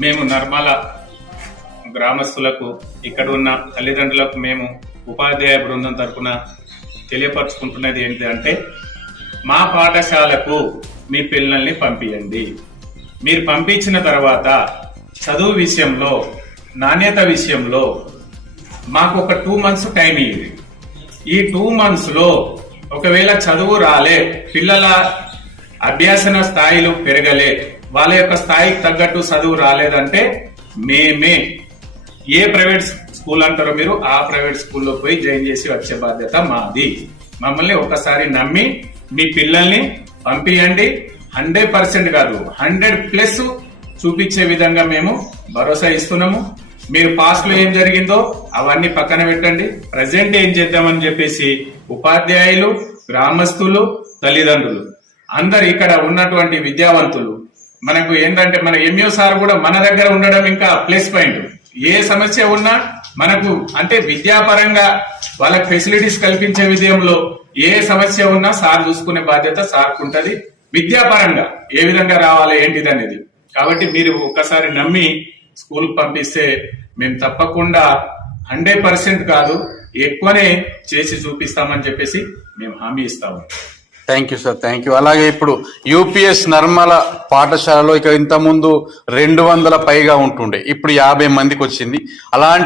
మేము నర్మల గ్రామస్తులకు ఇక్కడ ఉన్న తల్లిదండ్రులకు మేము ఉపాధ్యాయ బృందం తరఫున తెలియపరుచుకుంటున్నది ఏంటంటే మా పాఠశాలకు మీ పిల్లల్ని పంపించండి. మీరు పంపించిన తర్వాత చదువు విషయంలో నాణ్యత విషయంలో మాకు ఒక 2 months టైం ఇవ్వండి. ఈ 2 months లో ఒకవేళ చదువు రాలే, పిల్లల అభ్యాసన స్థాయిలు పెరగలే, వాళ్ళ యొక్క స్థాయికి తగ్గట్టు చదువు రాలేదంటే మేమే ఏ ప్రైవేట్ స్కూల్ అంటారో మీరు ఆ ప్రైవేట్ స్కూల్లో పోయి జాయిన్ చేసి వచ్చే బాధ్యత మాది. మమ్మల్ని ఒక్కసారి నమ్మి మీ పిల్లల్ని పంపియండి. 100% కాదు 100+ చూపించే విధంగా మేము భరోసా ఇస్తున్నాము. మీరు పాస్ట్ లో ఏం జరిగిందో అవన్నీ పక్కన పెట్టండి, ప్రజెంట్ ఏం చేద్దామని చెప్పేసి ఉపాధ్యాయులు, గ్రామస్తులు, తల్లిదండ్రులు అందరు ఇక్కడ ఉన్నటువంటి విద్యావంతులు మనకు ఏంటంటే మన ఎంఈఓ సార్ కూడా మన దగ్గర ఉండడం ఇంకా ప్లస్ పాయింట్. ఏ సమస్య ఉన్నా మనకు అంటే విద్యాపరంగా వాళ్ళకి ఫెసిలిటీస్ కల్పించే విషయంలో ఏ సమస్య ఉన్నా సార్ చూసుకునే బాధ్యత సార్కు ఉంటది. విద్యాపరంగా ఏ విధంగా రావాలి ఏంటిది అనేది. కాబట్టి మీరు ఒక్కసారి నమ్మి స్కూల్ పంపిస్తే మేము తప్పకుండా 100% కాదు ఎక్కువనే చేసి చూపిస్తామని చెప్పేసి మేము హామీ ఇస్తాము. Thank you sir, thank you. అలాగే ఇప్పుడు యూపీఎస్ నర్మల పాఠశాలలో ఇక ఇంత ముందు 200 పైగా ఉంటుండే, ఇప్పుడు 50 మందికి వచ్చింది. అలాంటి